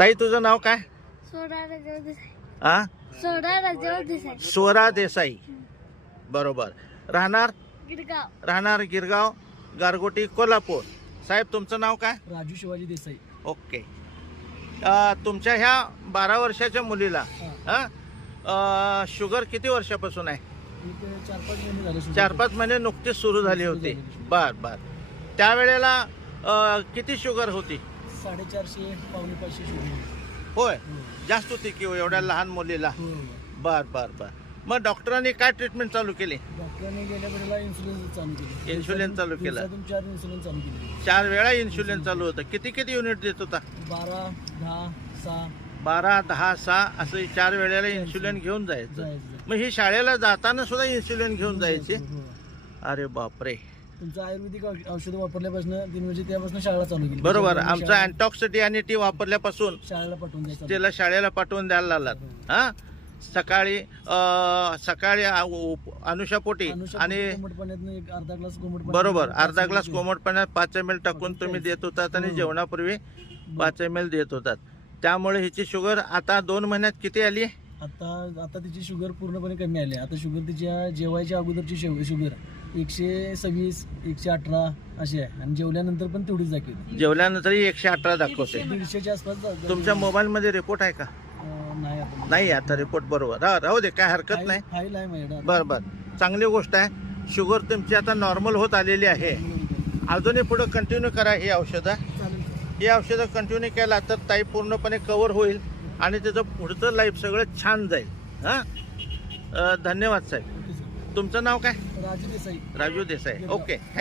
ताई तुझं नाव काय? सोडा राजेव देसाई. आ सोडा राजेव देसाई. स्वरा देसाई. बरोबर. राहणार गिरगाव गारगोटी कोल्हापूर. साहेब तुमचं नाव काय? राजू शिवाजी देसाई. ओके. तुमच्या ह्या 12 वर्षाच्या मुलीला शुगर किती वर्षापासून आहे? 4-5 महिने झाले. 4-5 महिने नुकतीच सुरू झाली होती. बर बर. त्यावेळेला किती शुगर होती? 450 पावणे 500 शुगर. होय, जास्त होती की एवढ्या लहान मुलीला? बर बर बर. मग डॉक्टरांनी काय ट्रीटमेंट चालू केली? डॉक्टरांनी गेल्या वेळेला इन्सुलिन चालू केली. इन्शुलिन चालू केलं? 4 इन्सुलिन चालू केली. 4 वेळा इन्शुलिन चालू होतं. किती किती युनिट देत होता? 12, 10, 6. 12, 10, 6 असं 4 वेळेला इन्शुलिन घेऊन जायचं. मग ही शाळेला जाताना सुद्धा इन्शुलिन घेऊन जायचे? अरे बापरे. तुमचं आयुर्वेदिक औषध वापरल्यापासून 3 म्हणजे त्यापासून शाळा चालू केली. बरोबर. आमचं अँटॉक्सिटी आणि टी वापरल्यापासून शाळेला पाठवून द्यायचं. त्याला शाळेला पाठवून द्यायला लागलात. हा, सकाळी अनुषापोटी आणि एक अर्धा ग्लास कोमट. बरोबर, अर्धा ग्लास कोमट पाण्यात 5 ml टाकून तुम्ही देत होतात आणि जेवणापूर्वी 5 ml देत होतात. त्यामुळे हिची शुगर आता 2 महिन्यात किती आली? आता तिची शुगर पूर्णपणे कमी आली. आता शुगर तिच्या जेवायच्या अगोदरची शुगर 126, 118 अशी आहे आणि जेवल्यानंतर पण तेवढीच दाखवते. जेवल्यानंतर 118 दाखवते. 150च्या आसपास. तुमच्या मोबाईल मध्ये रिपोर्ट आहे का? नाही आता रिपोर्ट. बरोबर, राहू दे, काय हरकत नाही. फाईल आहे माझ्याकडे. बर बर, चांगली गोष्ट आहे. शुगर तुमची आता नॉर्मल होत आलेली आहे. अजूनही पुढे कंटिन्यू करा ही औषधं. ही औषधं कंटिन्यू केला तर ताई पूर्णपणे कव्हर होईल आणि त्याचं पुढचं लाईफ सगळं छान जाईल. हां, धन्यवाद साहेब. तुमचं नाव काय? राजू देसाई. राजू देसाई. Okay, thank you.